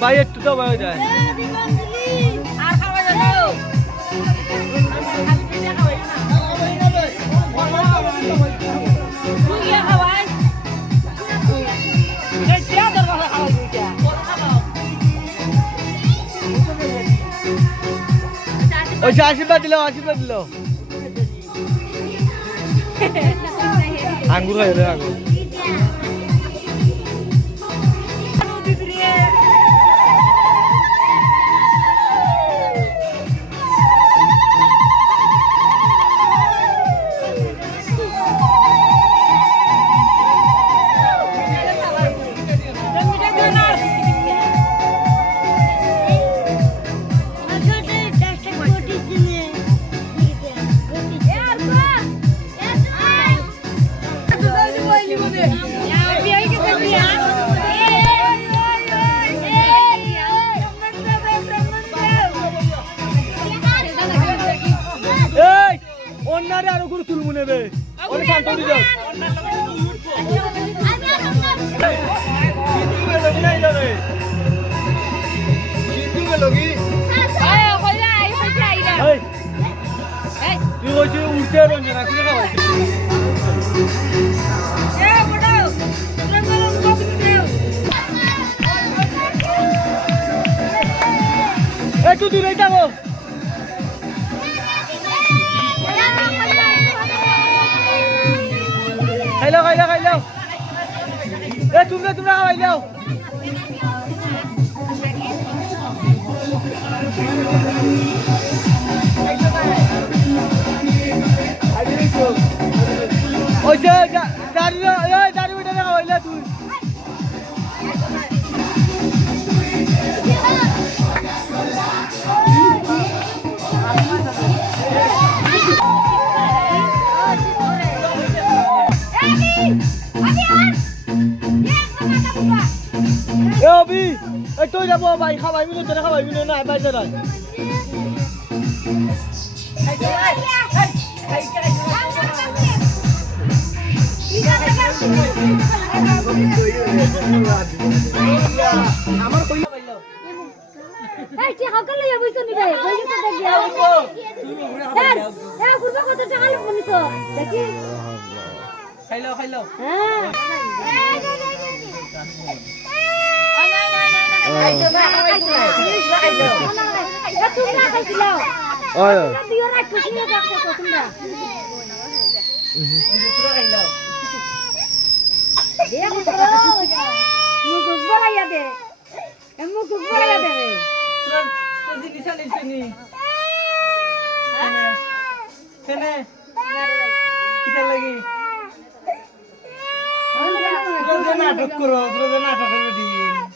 ভাই একটু তো ভাই যায় আর খাওয়া যাবে তুই কে খাওয়াই এই টিয়া দরবার খাওয়াই দুইটা ওই আশীর্বাদ দিল আঙ্গুর খাইলে আঙ্গুর অন্যারে আরো করে তুলবো নেবে ওরে শান্ত হয়ে যাও তুই বলছি উঠতে রঞ্জনা কি খাওয়াই একটু দূরে যাবো খাইলাও এ তোমরা খাইলাও ওই যে দাঁড়ি উঠে খাইলা তুই Bi, tôi đã mua bài khao bài mình tôi đã khao bài mình này bây giờ rồi. আমার কই পাইলো এই কি হাকাল লইয়া বইছো নি ভাই বইছো তো দেখি এই কুরবা কত টাকা লাগবো নি তো দেখি খাইলো হ্যাঁ নাটক করো নাটক